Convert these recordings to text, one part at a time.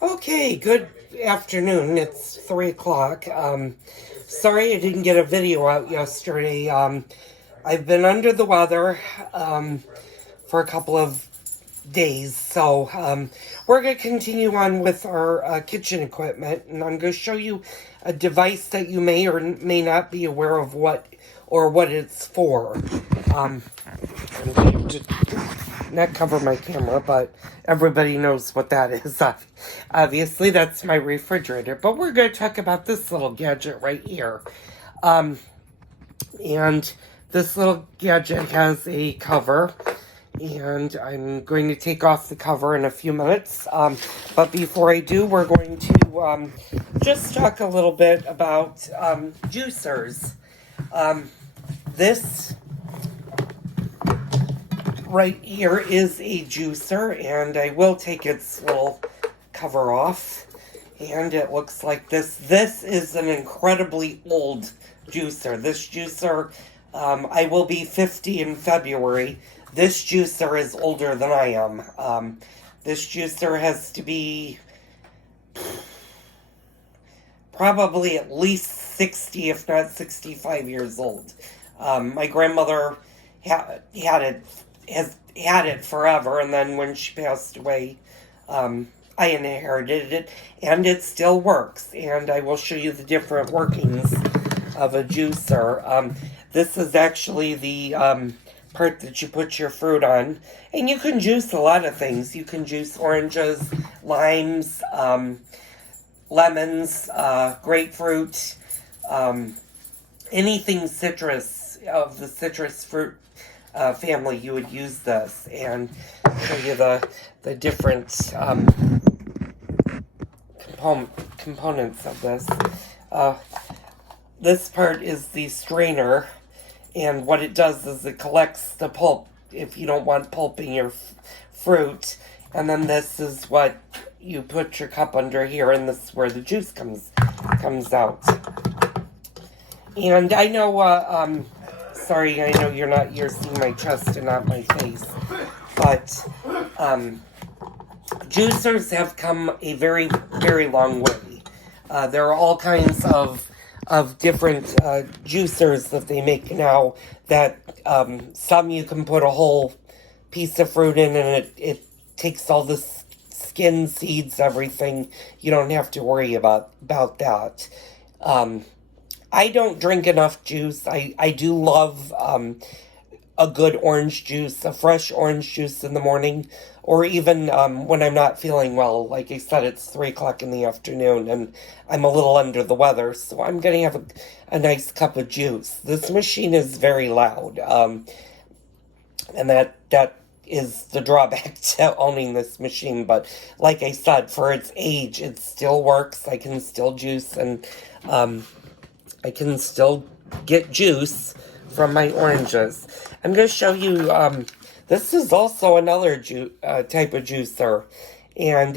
Okay, good afternoon. It's 3 o'clock. Sorry I didn't get a video out yesterday. I've been under the weather for a couple of days, so we're going to continue on with our kitchen equipment, and I'm going to show you a device that you may or may not be aware of what it's for. I'm going to not cover my camera, but everybody knows what that is. Obviously, that's my refrigerator. But we're going to talk about this little gadget right here. And this little gadget has a cover. And I'm going to take off the cover in a few minutes. But before I do, we're going to just talk a little bit about juicers. This right here is a juicer, and I will take its little cover off, and it looks like this. This is an incredibly old juicer. This juicer, I will be 50 in February. This juicer is older than I am. This juicer has to be probably at least 60, if not 65 years old. My grandmother had it forever, and then when she passed away, I inherited it, and it still works, and I will show you the different workings of a juicer. This is actually the part that you put your fruit on, and you can juice a lot of things. You can juice oranges, limes, lemons, grapefruit, anything citrus, of the citrus fruit family. You would use this, and show you the different components of this. This part is the strainer, and what it does is it collects the pulp if you don't want pulp in your fruit, and then this is what you put your cup under here, and this is where the juice comes out. And I know, sorry, I know you're seeing my chest and not my face, but juicers have come a very, very long way. There are all kinds of different juicers that they make now that some you can put a whole piece of fruit in, and it takes all the skin, seeds, everything. You don't have to worry about that. I don't drink enough juice. I do love a good orange juice, a fresh orange juice in the morning, or even when I'm not feeling well. Like I said, it's 3 o'clock in the afternoon, and I'm a little under the weather, so I'm going to have a nice cup of juice. This machine is very loud, and that is the drawback to owning this machine. But like I said, for its age, it still works. I can still juice, and I can still get juice from my oranges. I'm going to show you, this is also another type of juicer, and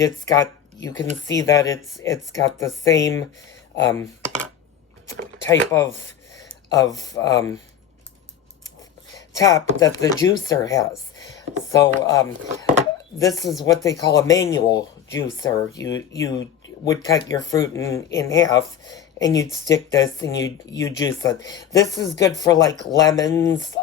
you can see that it's got the same type of top that the juicer has. So this is what they call a manual juicer. You would cut your fruit in half, and you'd stick this and you juice it. This is good for like lemons,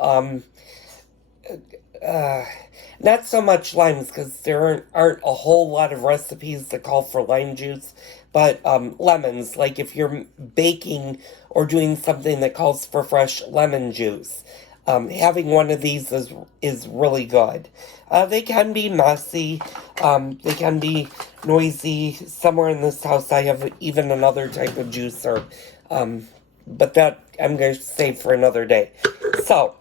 not so much limes, because there aren't a whole lot of recipes that call for lime juice, but lemons, like if you're baking or doing something that calls for fresh lemon juice. Having one of these is really good. They can be messy. They can be noisy. Somewhere in this house I have even another type of juicer. But that I'm going to save for another day. So,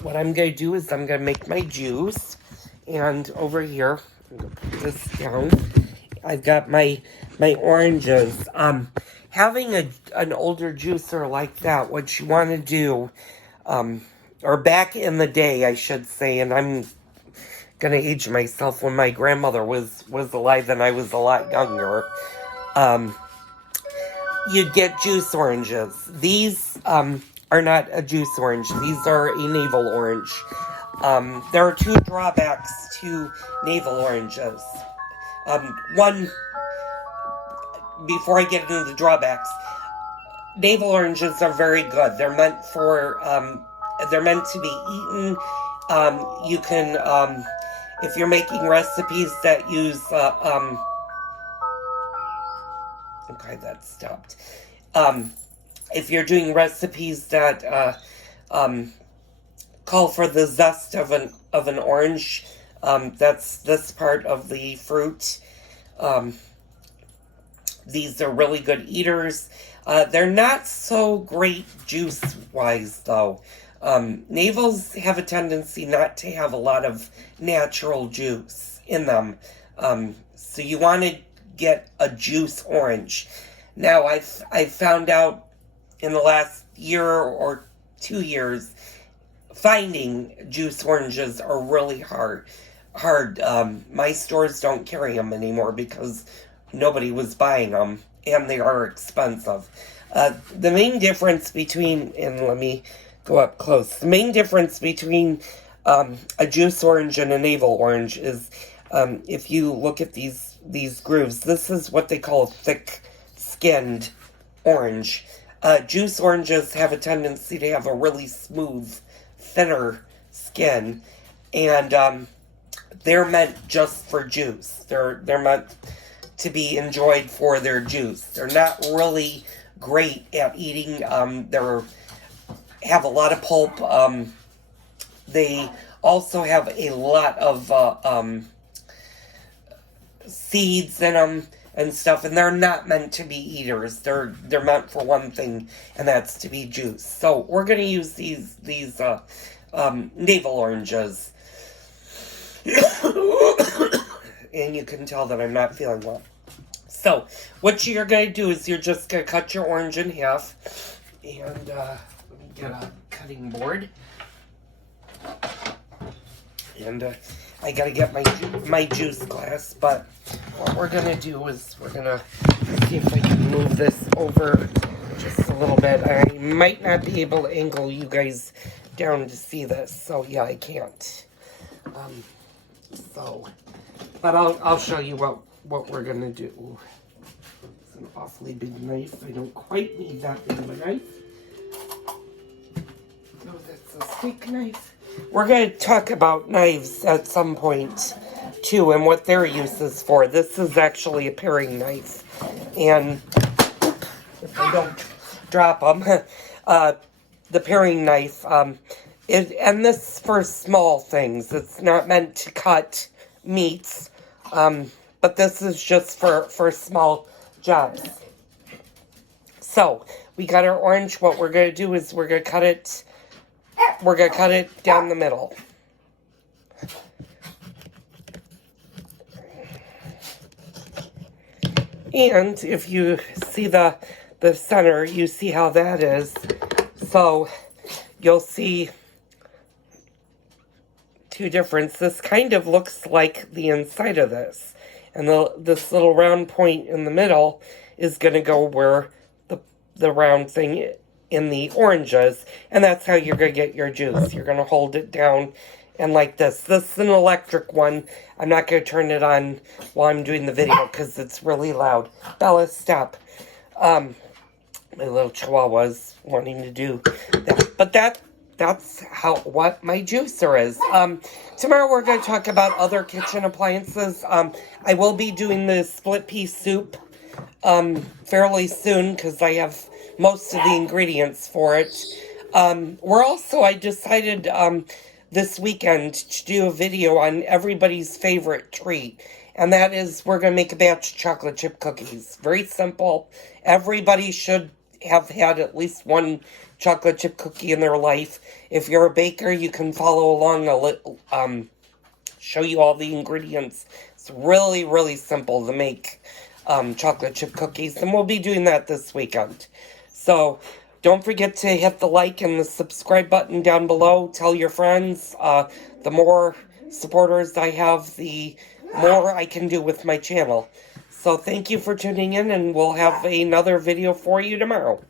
what I'm going to do is I'm going to make my juice. And over here, I'm going to put this down. I've got my oranges. Having an older juicer like that, what you want to do, or back in the day, I should say, and I'm gonna age myself, when my grandmother was alive and I was a lot younger, you'd get juice oranges. These are not a juice orange. These are a navel orange. There are two drawbacks to navel oranges. One before I get into the drawbacks, navel oranges are very good. They're meant to be eaten. You can, if you're making recipes that use, okay, that stopped. If you're doing recipes that, call for the zest of an orange, that's this part of the fruit. These are really good eaters. They're not so great juice-wise, though. Navels have a tendency not to have a lot of natural juice in them. So you want to get a juice orange. Now, I've found out in the last year or 2 years, finding juice oranges are really hard. My stores don't carry them anymore because nobody was buying them, and they are expensive. The main difference between, and let me go up close, the main difference between a juice orange and a navel orange is, if you look at these grooves, this is what they call a thick-skinned orange. Juice oranges have a tendency to have a really smooth, thinner skin, and they're meant just for juice. They're meant to be enjoyed for their juice. They're not really great at eating. They have a lot of pulp. They also have a lot of seeds in them and stuff, and they're not meant to be eaters. They're meant for one thing, and that's to be juice. So we're going to use these navel oranges. And you can tell that I'm not feeling well. So, what you're going to do is you're just going to cut your orange in half. And, let me get a cutting board. And, I got to get my juice glass. But, what we're going to do is we're going to see if I can move this over just a little bit. I might not be able to angle you guys down to see this. So, yeah, I can't. But I'll show you what we're gonna do. It's an awfully big knife. I don't quite need that big of a knife. No, that's a steak knife. We're gonna talk about knives at some point too, and what their use is for. This is actually a paring knife, and if I don't drop them, the paring knife. And this for small things. It's not meant to cut meats, but this is just for small jobs. So we got our orange. What we're gonna do is we're gonna cut it down the middle. And if you see the center, you see how that is. So you'll see two differences. This kind of looks like the inside of this. And this little round point in the middle is going to go where the round thing in the orange is. And that's how you're going to get your juice. You're going to hold it down and like this. This is an electric one. I'm not going to turn it on while I'm doing the video because it's really loud. Bella, stop. My little chihuahua is wanting to do that. But that's what my juicer is. Tomorrow we're going to talk about other kitchen appliances. I will be doing the split pea soup fairly soon because I have most of the ingredients for it. I decided this weekend to do a video on everybody's favorite treat. And that is, we're going to make a batch of chocolate chip cookies. Very simple. Everybody should have had at least one chocolate chip cookie in their life. If you're a baker, you can follow along. Show you all the ingredients. It's really, really simple to make chocolate chip cookies, and we'll be doing that this weekend. So don't forget to hit the like and the subscribe button down below. Tell your friends. The more supporters I have, the more I can do with my channel. So thank you for tuning in, and we'll have another video for you tomorrow.